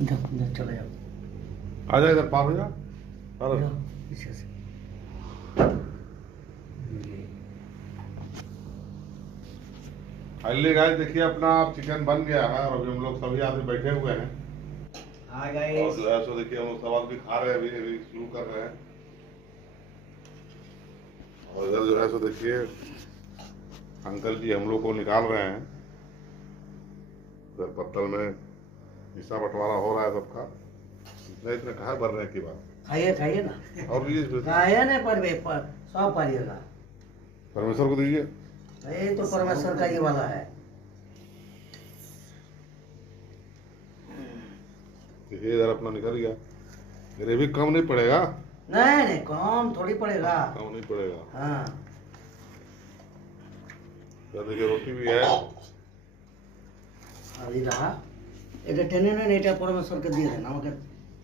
इधर इधर चले जाओ, आ जा इधर पार हो जा। अरे जाओ पीछे से। फाइनली गाइस देखिए अपना चिकन बन गया है और अभी हम लोग सभी आदमी बैठे हुए हैं हाँ और गाइस, जो है सो देखिए हम लोग सब आदमी खा रहे हैं, अभी शुरू कर रहे हैं। और इधर जो है सो देखिए अंकल जी हम लोग को निकाल रहे हैं। इधर पत्तल में हिस्सा बंटवारा हो रहा है सबका। इतने इतने कहाँ भर रहे हैं की बात। खाइए खाइए ना, और ये खाइए ना पर सब पाइएगा। परमेश्वर को दीजिए। ये तो परमेश्वर का ये वाला है। देखिए इधर अपना निकल गया। ग्रेवी कम नहीं पड़ेगा। नहीं नहीं, कम थोड़ी पड़ेगा। कम नहीं पड़ेगा। हाँ, इधर देखिए रोटी भी है। अभी रहा এটা টেনে নেন, এটা পরমেশ্বরকে দিয়ে দেন, আমাকে